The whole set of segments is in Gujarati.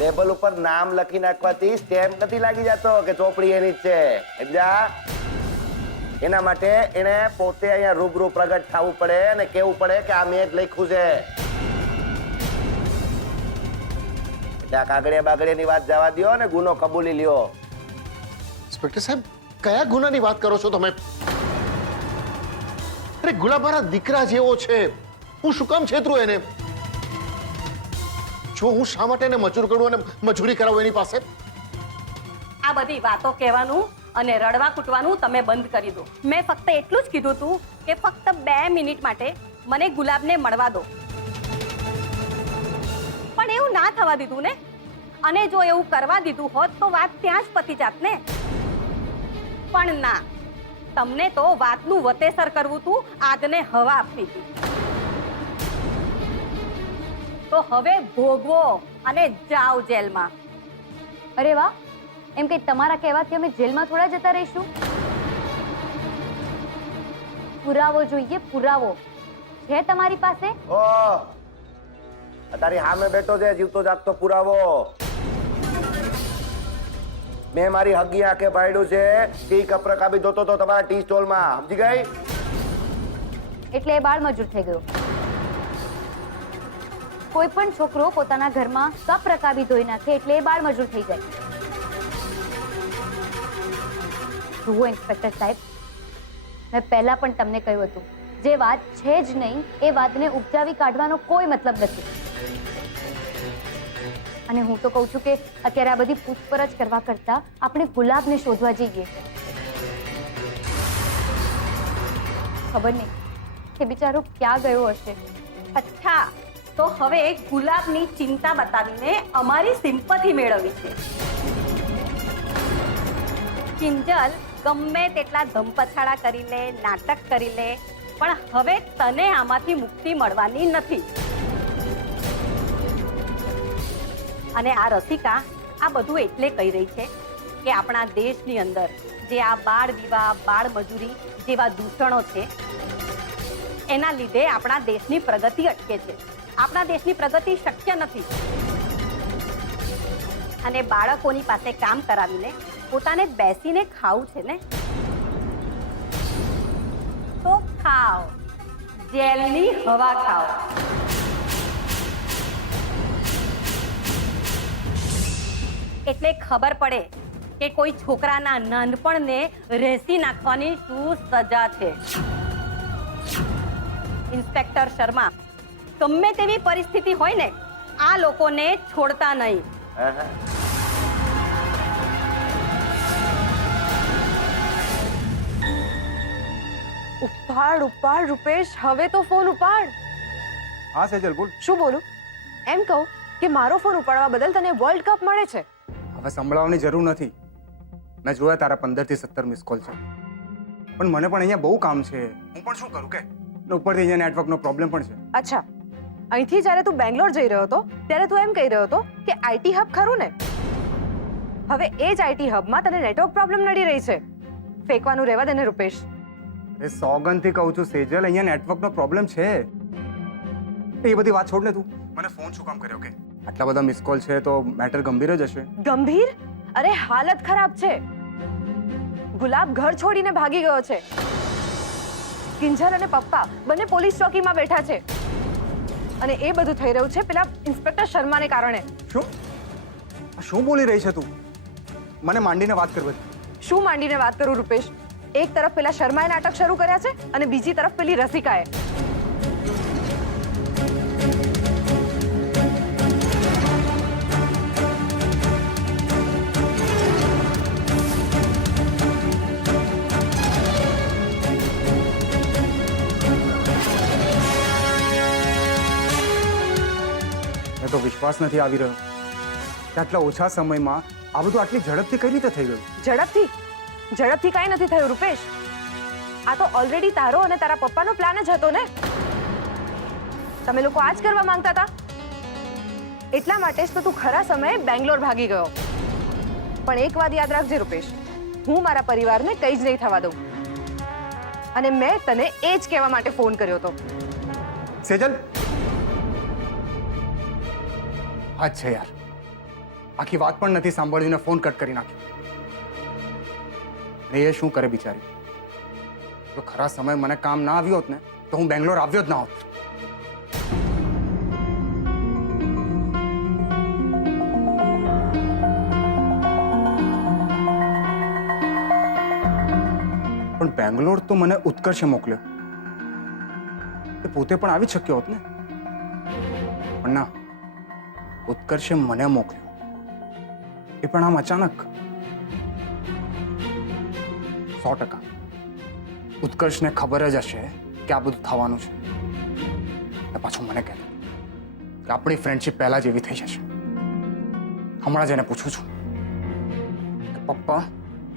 લેબલ ઉપર નામ લખી નાખવાથી સ્ટેમ્પ નથી લાગી જતો કે ચોપડી એની જ છે. સમજ્યા? એના માટે એને પોતે અહીંયા રૂબરૂ પ્રગટ થવું પડે અને કેવું પડે કે આ મેં જ લખ્યું છે. એટલે આ કાગળિયા બાગળિયાની વાત જવા દ્યો ને ગુનો કબૂલી લ્યો. ઇન્સ્પેક્ટર સાહેબ, કયા ગુનાની વાત કરો છો તમે? અરે ગુલાબ મારા દીકરા જેવો છે, હું શું કામ છેતરું એને? જો હું શા માટે એને મજૂર કરું અને મજૂરી કરાવું એની પાસે? આ બધી વાતો કહેવાનું અને રડવા કૂટવાનું તમે બંધ કરી દો. મેં ફક્ત એટલું જ કીધું હતું કે ફક્ત 2 મિનિટ માટે મને ગુલાબને મળવા દો. પણ એવું ના થવા દીધું ને. અને જો એવું કરવા દીધું હોત તો વાત ત્યાં જ પતી જાત ને. પણ ના, તમને તો વાતનું વતેસર કરવું હતું, આગને હવા આપવી હતી. તો હવે ભોગવો અને જાઓ જેલમાં. અરે વાહ, એમ કે તમારા કહેવાથી અમે જેલમાં થોડા જતા રહીશું? પુરાવો જોઈએ, પુરાવો છે તમારી પાસે? ઓહ, તારી સામે બેઠો છે જીવતો જાગતો પુરાવો. મેં મારી હગી આંખે ભાડ્યું છે. ટી કપરકાબી જોતો તો તમારા ટી સ્ટોલમાં. સમજી ગઈ? એટલે એ બાળ મજૂર થઈ ગયો. કોઈ પણ છોકરો પોતાના ઘરમાં કપ રકાબી ધોઈ નાખે એટલે એ બાળ મજૂર થઈ જાય. જુઓ ઇન્સ્પેક્ટર સાહેબ, મેં પહેલા પણ તમને કહ્યું હતું, જે વાત છે જ નહીં એ વાતને ઉપજાવી કાઢવાનો કોઈ મતલબ નથી. અને હું તો કહું છું કે અત્યારે આ બધી પૂછપરછ કરવા કરતા આપણે ગુલાબને શોધવા જઈએ. ખબર નહીં કે બિચારો ક્યાં ગયો હશે. અચ્છા, તો હવે ગુલાબની ચિંતા બતાવીને અમારી સિમ્પથી મેળવવી છે. કિંજલ ગમે તેટલા ધમપછાડા કરી લે, નાટક કરી લે, પણ હવે તને આમાંથી મુક્તિ મળવાની નથી. અને આ રસિકા આ બધું એટલે કહી રહી છે કે આપણા દેશની અંદર જે આ બાળ વિવાહ, બાળ મજૂરી જેવા દૂષણો છે એના લીધે આપણા દેશની પ્રગતિ અટકે છે. આપણા દેશની પ્રગતિ શક્ય નથી. અને બાળકોની પાસે કામ કરાવીને પોતાને બેસીને ખાવું છે ને, તો ખાઓ, જેલની હવા ખાઓ. એટલે ખબર પડે કે કોઈ છોકરાના નાનપણને રેસી નાખવાની શું સજા છે. ઇન્સ્પેક્ટર શર્મા, ગમે તેવી પરિસ્થિતિ હોય ને, આ લોકોને છોડતા નહીં. ઉપાડ ઉપાડ રૂપેશ, હવે તો ફોન ઉપાડ. હા સેજલ બોલ. શું બોલું? એમ કહું કે મારો ફોન ઉપાડવા બદલ તને વર્લ્ડ કપ મળે છે. હવે સંભળાવવાની જરૂર નથી. મેં જોયા તારા 15 થી 17 મિસ કોલ છે, પણ મને પણ અહીંયા બહુ કામ છે. હું પણ શું કરું કે ઉપરથી અહીંયા નેટવર્કનો પ્રોબ્લેમ પણ છે. અચ્છા, અહીંથી જ્યારે તું બેંગ્લોર જઈ રહ્યો હતો ત્યારે તું એમ કહી રહ્યો હતો કે આઈટી હબ ખરું ને? હવે એ જ આઈટી હબમાં તને નેટવર્ક પ્રોબ્લેમ નડી રહી છે. ફેંકવાનું રહેવા દે ને રૂપેશ. એ સોગંદથી કહું છું સેજલ, અહીંયા નેટવર્કનો પ્રોબ્લેમ છે. એ બધી વાત છોડ ને, તું મને ફોન શું કામ કર્યો? કે આટલા બધા મિસ કોલ છે તો મેટર ગંભીર જ હશે. ગંભીર? અરે હાલત ખરાબ છે. ગુલાબ ઘર છોડીને ભાગી ગયો છે. કિંજલ અને પપ્પા બંને પોલીસ ચોકીમાં બેઠા છે. અને એ બધું થઈ રહ્યું છે પેલા ઇન્સ્પેક્ટર શર્માને કારણે. શું બોલી રહી છે તું? મને માંડીને વાત કર બધી. શું માંડીને વાત કરું રૂપેશ? એક તરફ પેલા શર્માએ નાટક શરૂ કર્યા છે અને બીજી તરફ પેલી રસિકાએ. તો વિશ્વાસ નથી આવી રહ્યો કે આટલા ઓછા સમયમાં આ બધું આટલી ઝડપથી કઈ રીતે થઈ ગયું? ઝડપથી કાંઈ નથી થયું રૂપેશ. આ તો ઓલરેડી તારો અને તારા પપ્પાનો પ્લાન જ હતો ને. તમે લોકો આ જ કરવા માંગતા હતા. એટલા માટે જ તો તું ખરા સમયે બેંગ્લોર ભાગી ગયો. પણ એક વાત યાદ રાખજે રૂપેશ, હું મારા પરિવારને કંઈ જ નહીં થવા દઉં. અને મેં તને એ જ કહેવા માટે ફોન કર્યો હતો. સેજલ, હા છે યાર, આખી વાત પણ નથી સાંભળીને ફોન કટ કરી નાખ્યો. ને એ શું કરે બિચારી? જો ખરા સમય મને કામ ના આવ્યું હોત ને તો હું બેંગ્લોર આવ્યો જ ના હોત. પણ બેંગ્લોર તો મને ઉત્કર્ષે મોકલ્યો. એ પોતે પણ આવી જ શક્યો હોત ને. પણ ના, ઉત્કર્ષે મને મોકલ્યો. એ પણ આમ અચાનક. 100% ઉત્કર્ષને ખબર જ હશે કે આ બધું થવાનું છે. અને પાછું મને કહે કે આપણી ફ્રેન્ડશિપ પહેલા જેવી થઈ જશે. હમણાં જ એને પૂછું છું કે પપ્પા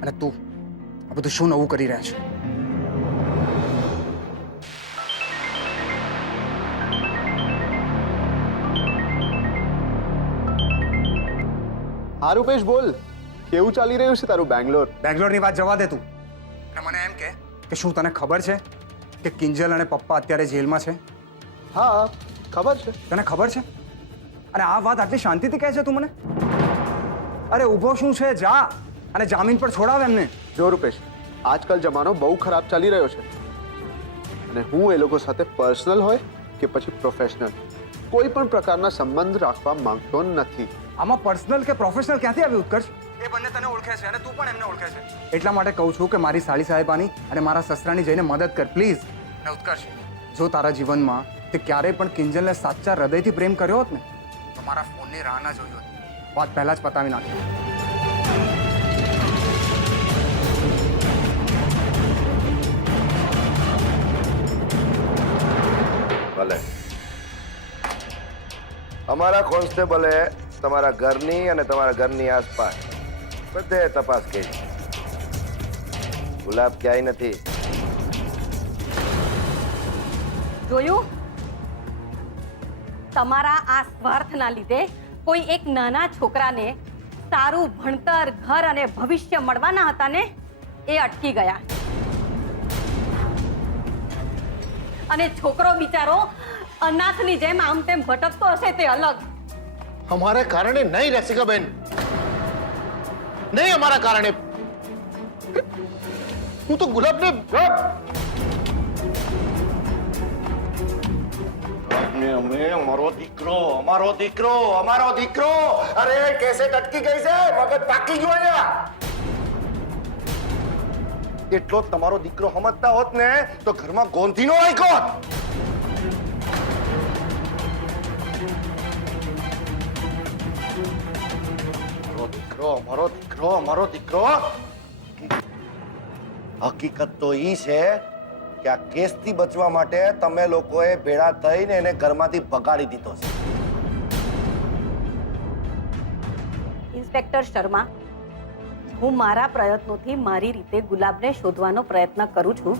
અને તું આ બધું શું નવું કરી રહ્યા છે? હા રૂપેશ, બોલ. કેવું ચાલી રહ્યું છે તારું બેંગ્લોર? બેંગ્લોરની વાત જવા દે તું. અને મને એમ કે શું તને ખબર છે કે કિંજલ અને પપ્પા અત્યારે જેલમાં છે? હા, ખબર છે. તને ખબર છે? અને આ વાત આટલી શાંતિથી કહે છે તું મને? અરે ઊભો શું છે? જા અને જામીન પર છોડાવ એમને. જો રૂપેશ, આજકાલ જમાનો બહુ ખરાબ ચાલી રહ્યો છે અને હું એ લોકો સાથે પર્સનલ હોય કે પછી પ્રોફેશનલ કોઈ પણ પ્રકારના સંબંધ રાખવા માંગતો નથી. આમાં પર્સનલ કે પ્રોફેશનલ ક્યાંથી આવ્યું ઉત્કર્ષ? એ બંને તને ઓળખે છે અને તું પણ એમને ઓળખે છે. એટલા માટે કહું છું કે મારી સાળી સાહેબાની અને મારા સસરાની જઈને મદદ કર પ્લીઝ. અને ઉત્કર્ષ, જો તારા જીવનમાં તે ક્યારેય પણ કિંજલને સાચા હૃદયથી પ્રેમ કર્યો હોત ને તો મારા ફોનની રાહ ના જોઈ હોત. વાત પહેલા જ પતાવી નાખી. ભલે. અમારા કોન્સ્ટેબલે તમારા ઘરની અને તમારા ઘરની આસપાસ બધે તપાસ કરી. ગુલાબ ક્યાંય નથી. જોયું? તમારા આ સ્વાર્થના લીધે કોઈ એક નાના છોકરાને સારું ભણતર, ઘર અને ભવિષ્ય મળવાના હતા ને એ અટકી ગયા. અને છોકરો બિચારો અનાથની જેમ આમ તેમ ભટકતો હશે તે અલગ. हमारे कारण नहीं रसिका बहन, नहीं हमारा कारण. હું તો ગુલાબને અમારો દીકરો. અરે કેસેટ અટકી ગઈ છે, મગજ પાકી ગયો અહીંયા. એટલો જ તમારો દીકરો સમજતા હોત ને તો ઘરમાં ગોંધીનો આયકો હોત. અમારો દીકરો. હકીકત તો ઈ છે કે આ કેસથી બચવા માટે તમે લોકોએ ભેળા થઈને એને ઘરમાંથી ભગાડી દીધો છે. ઇન્સ્પેક્ટર શર્મા, હું મારા પ્રયત્નોથી મારી રીતે ગુલાબને શોધવાનો પ્રયત્ન કરું છું.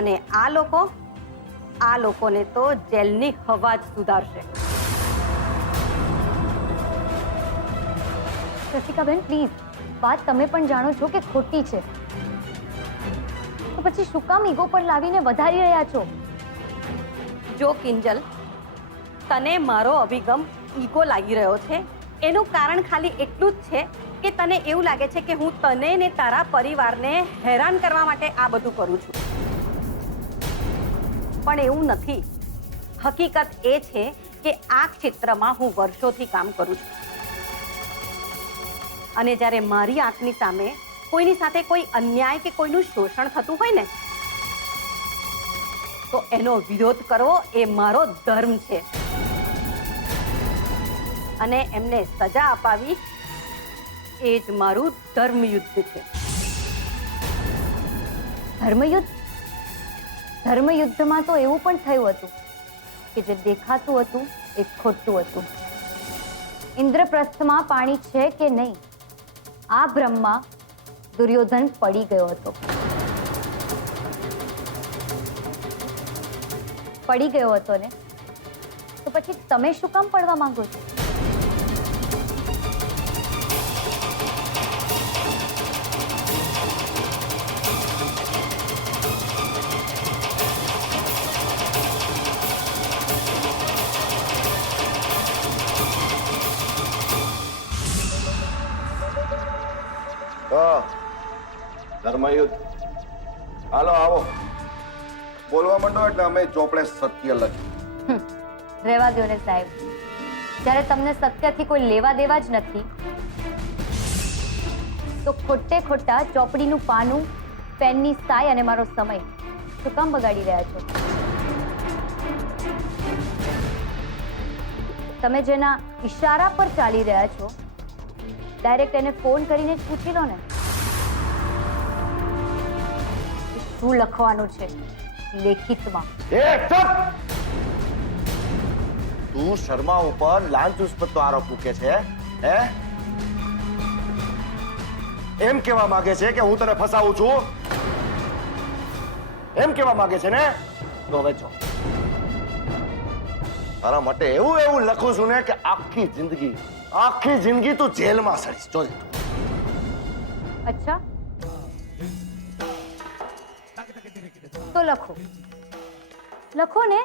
અને આ લોકોને તો જેલની હવા જ સુધારશે. રસિકાબેન પ્લીઝ, વાત તમે પણ જાણો છો કે ખોટી છે, તો પછી શું કામ ઈગો પર લાવીને વધારી રહ્યા છો? જો કિંજલ, તને મારો અભિગમ ઈગો લાગી રહ્યો છે એનું કારણ ખાલી એટલું જ છે કે તને એવું લાગે છે કે હું તને ને તારા પરિવારને હેરાન કરવા માટે આ બધું કરું છું. પણ એવું નથી. હકીકત એ છે કે આ ક્ષેત્રમાં હું વર્ષોથી કામ કરું છું અને જ્યારે મારી આંખની સામે કોઈની સાથે કોઈ અન્યાય કે કોઈનું શોષણ થતું હોય ને તો એનો વિરોધ કરવો એ મારો ધર્મ છે અને એમને સજા અપાવી એ જ મારું ધર્મયુદ્ધ છે. ધર્મયુદ્ધમાં તો એવું પણ થયું હતું કે જે દેખાતું હતું એ ખોટું હતું. ઇન્દ્રપ્રસ્થમાં પાણી છે કે નહીં આ ભ્રમમાં દુર્યોધન પડી ગયો હતો. પડી ગયો હતો ને તો પછી તમે શું કામ પડવા માંગો છો? તો ધર્મયુદ્ધ હાલો આવો બોલવા માંડો એટલે અમે ચોપડે સત્ય લખ્યું. રહેવા દો ને સાહેબ, જ્યારે તમને સત્યથી કોઈ લેવા દેવા જ નથી તો ખોટે ખોટા ચોપડીનું પાનું, પેનની સાય અને મારો સમય શું કામ બગાડી રહ્યા છો? તમે જેના ઈશારા પર ચાલી રહ્યા છો ડાયરેક્ટ એને ફોન કરીને જ પૂછી લો ને કે શું લખવાનું છે લેખિતમાં. એ ચૂપ! તું શર્મા ઉપર લાંચુસ્પદનો આરોપ મૂકે છે હે? એમ કેવા માંગે છે કે હું તને ફસાવું છું? એમ કેવા માંગે છે ને? તો હવે જો તારા માટે એવું લખું છું ને કે આખી જિંદગી તું જેલમાં સડીશ. જોજે. અચ્છા, તો લખો લખો ને,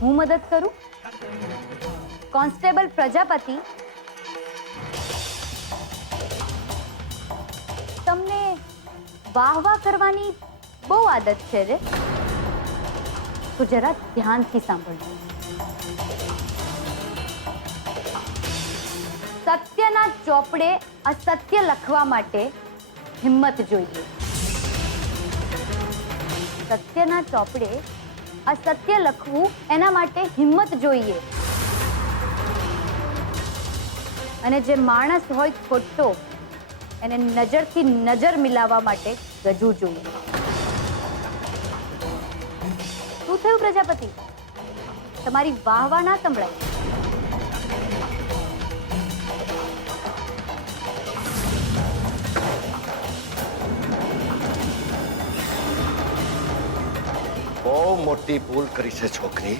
હું મદદ કરું. કોન્સ્ટેબલ પ્રજાપતિ, તમને વાહ કરવાની બહુ આદત છે રે, તો જરા ધ્યાનથી સાંભળજો. સત્યના ચોપડે અસત્ય લખવા માટે હિંમત જોઈએ. સત્યના ચોપડે અસત્ય લખવું એના માટે હિંમત જોઈએ. અને જે માણસ હોય ખોટો એને નજરથી નજર મિલાવવા માટે ગજુ જોઈએ. શું થયું પ્રજાપતિ? તમારી વાહ ના સંભળાય? બહુ મોટી ભૂલ કરી છે છોકરી,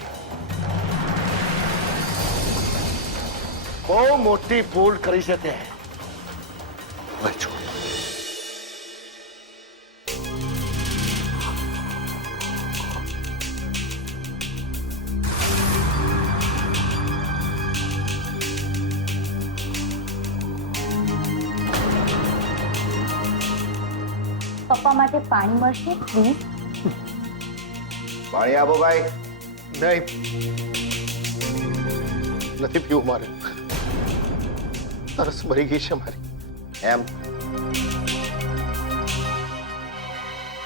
બહુ મોટી ભૂલ કરી છે તે. હવે જો પપ્પા માટે પાણી મળશે પ્લીઝ? પાણી આપો ભાઈ. નહીં, નથી પીવું મારે. તરસ મરી ગઈ છે મારી. એમ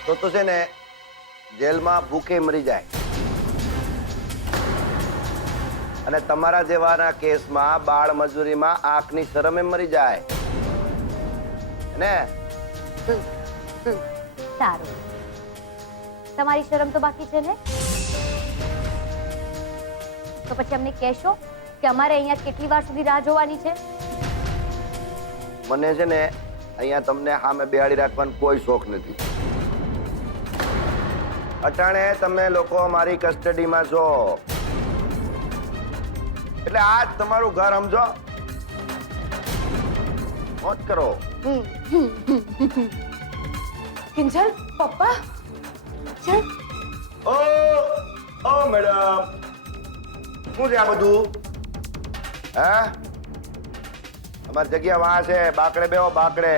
તો છે ને જેલમાં ભૂખે મરી જાય અને તમારા જેવાના કેસમાં બાળ મજૂરીમાં આંખની શરમે મરી જાય ને. સારું, તમારી શરમ તો બાકી છે ને? તો પછી અમને કહેશો કે અમારે અહીંયા કેટલી વાર સુધી રાહ જોવાની છે? મને છે ને અહીંયા તમને સામે બેહાડી રાખવાનો કોઈ શોખ નથી. અટાણે તમે લોકો મારી કસ્ટડીમાં છો એટલે આજ તમારું ઘર સમજો. મોજ કરો. કિંજલ, પપ્પા ચલ. ઓ મેડમ, શું છે આ બધું? હા, તમારી જગ્યા વાં છે. બાકડે બેહો, બાકડે.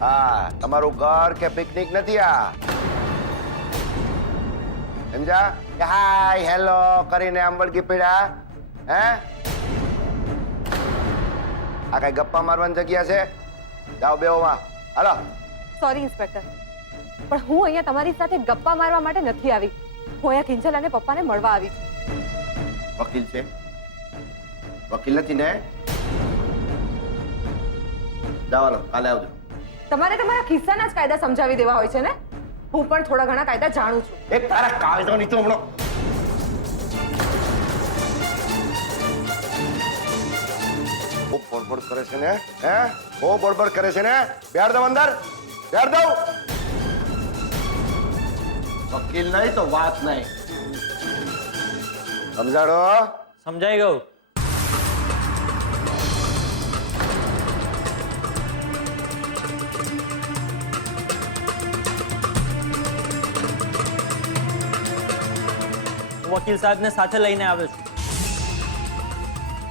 હા, તમારું ઘર કે પિકનિક નથી આ. સમજા? કે હાય હેલો કરીને આમ વળગી પડ્યા હે? આ કઈ ગપ્પા મારવાની જગ્યા છે? જાઓ બેહો વાં. હાલો. સોરી ઇન્સ્પેક્ટર, પણ હું અહીંયા તમારી સાથે ગપ્પા મારવા માટે નથી આવી. હું અહીંયા કિંજલ અને પપ્પાને મળવા આવી છું. વકીલ છે? વકીલ નથી ને? જાઓ હાલો, કાલે આવજો. તમારે તમારા ખિસ્સાના જ કાયદા સમજાવી દેવા હોય છે ને? હું પણ થોડા ઘણા કાયદા જાણું છું. એક તારા કાયદો નીચો હમણાં. બહુ બડબડ કરે છે ને? હે? બહુ બડબડ કરે છે ને? બેહાડ દઉં અંદર? બેહાડ દઉં? વકીલ નહીં તો વાત નહીં. સમજાડો? સમજાઈ ગયું. વકીલ સાહેબને સાથે લઈને આવ્યો છું,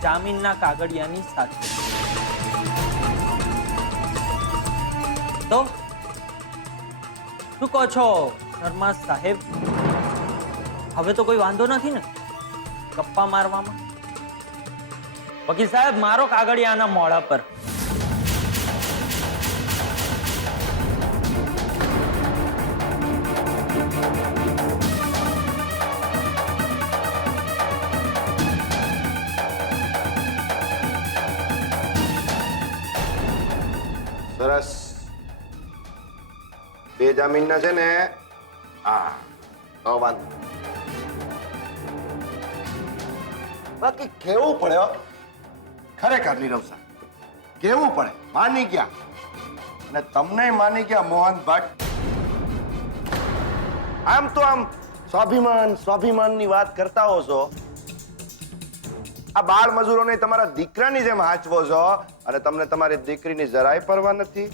જામીનના કાગળિયાની સાથે. તો શું કહો છો શર્મા સાહેબ? હવે તો કોઈ વાંધો નથી ને ગપ્પા મારવામાં? વકીલ સાહેબ મારો કાગળિયાના મોઢા પર. સરસ. બે જામીનના છે ને? હા, તો વાંધો. બાકી કેવું પડે હો? ખરેખર નીરવ સાહેબ, કેવું પડે? માની ગયા, અને તમને માની ગયા મોહન ભટ્ટ. આમ તો આમ સ્વાભિમાનની વાત કરતા હો છો. આ બાળ મજૂરોને તમારા દીકરાની જેમ હાચવો છો, અને તમને તમારી દીકરીની જરાય પરવા નથી.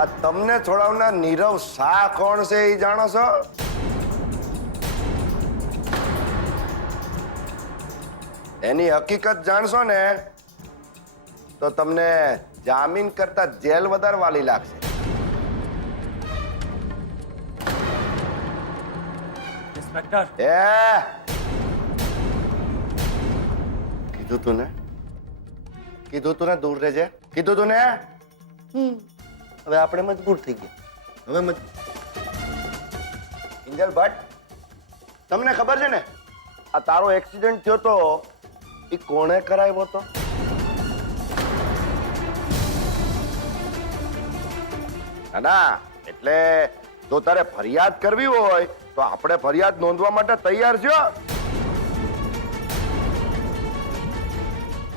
આ તમને છોડાવનાર નીરવ શાહ કોણ છે એ જાણો છો? એની હકીકત જાણશો ને તો તમને જામીન કરતા જેલ વધારે વાલી લાગશે. ઇન્સ્પેક્ટર, કીધું તું ને દૂર રહેજે. કીધું તું ને. હવે આપણે મજબૂર થઈ ગયા. હવે કિંજલ ભટ્ટ, તમને ખબર છે ને આ તારો એક્સિડન્ટ થયો તો એ કોણે કરાવ્યો હતો? ના, એટલે જો તારે ફરિયાદ કરવી હોય તો આપણે ફરિયાદ નોંધવા માટે તૈયાર છો.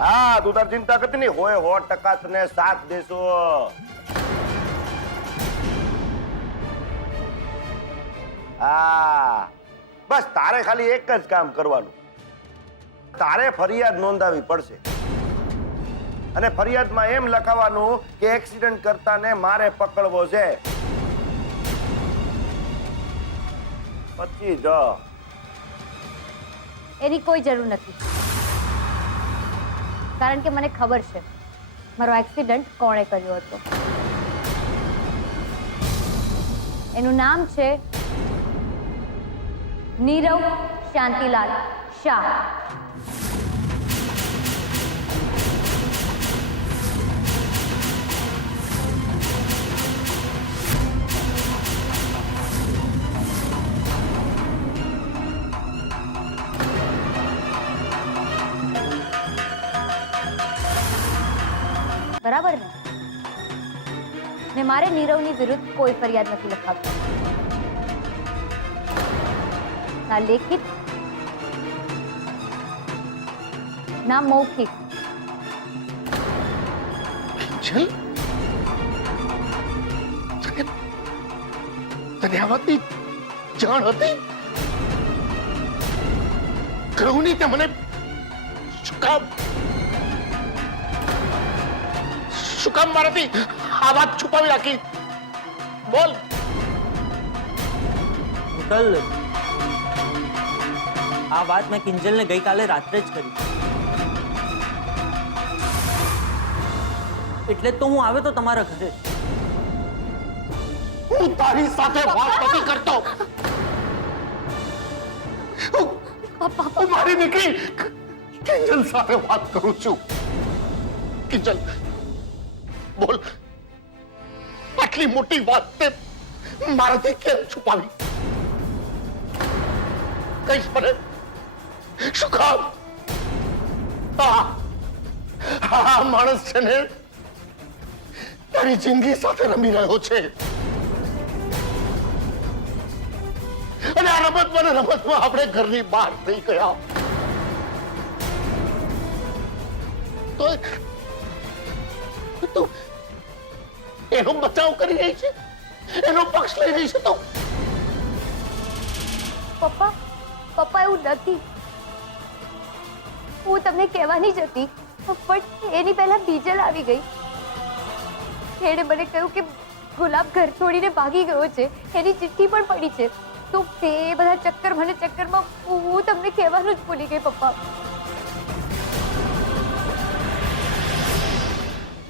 હા, તું તાર ચિંતા કરતી નહીં. હોય 100% તને સાથ દેશો. હા, બસ તારે ખાલી એક જ કામ કરવાનું. તારે ફરિયાદ નોંધાવી પડશે, અને ફરિયાદમાં એમ લખાવવાનું કે એક્સિડન્ટ કરતાને મારે પકડવો છે. પછી જો એની કોઈ જરૂર નથી, કારણ કે મને ખબર છે મારો એક્સિડન્ટ કોણે કર્યો હતો. એનું નામ છે નીરવ શાંતિલાલ શાહ. બરાબર ને મારે નીરવની વિરુદ્ધ કોઈ ફરિયાદ નથી લખાવી, ના લેખિત ના મૌખિક. ચલ તને આ વાતની જાણ હતી? કહું નહીં તે મને શું કામ મારાથી આ વાત છુપાવી રાખી? બોલ. નિકલ, આ વાત મેં કિંજલને ગઈકાલે રાત્રે જ કરી, એટલે તો હું આવ્યો તો તમારા ઘરે. હું તારી સાથે વાત નથી કરતો. હું મારી દીકરી કિંજલ સાથે વાત કરું છું. કિંજલ, બોલ, આટલી મોટી વાત તે મારાથી કેમ છુપાવી? કઈશ મને, શું કામ? આ માણસ છે ને તારી જિંદગી સાથે રમી રહ્યો છે, અને આ રમતમાં આપણે ઘરની બહાર થઈ ગયા. તો તું એનો બચાવ કરી રહી છે, એનો પક્ષ લઈ રહી છે. તો પપ્પા એવું નથી. હું તમને કહેવાની જ હતી, પણ એની પહેલા બીજલ આવી ગઈ. એણે મને કહ્યું કે ગુલાબ ઘર છોડીને ભાગી ગયો છે, એની ચિઠ્ઠી પણ પડી છે. તો તે બધા ચક્કરમાં હું તમને કહેવાનું જ ભૂલી ગઈ પપ્પા.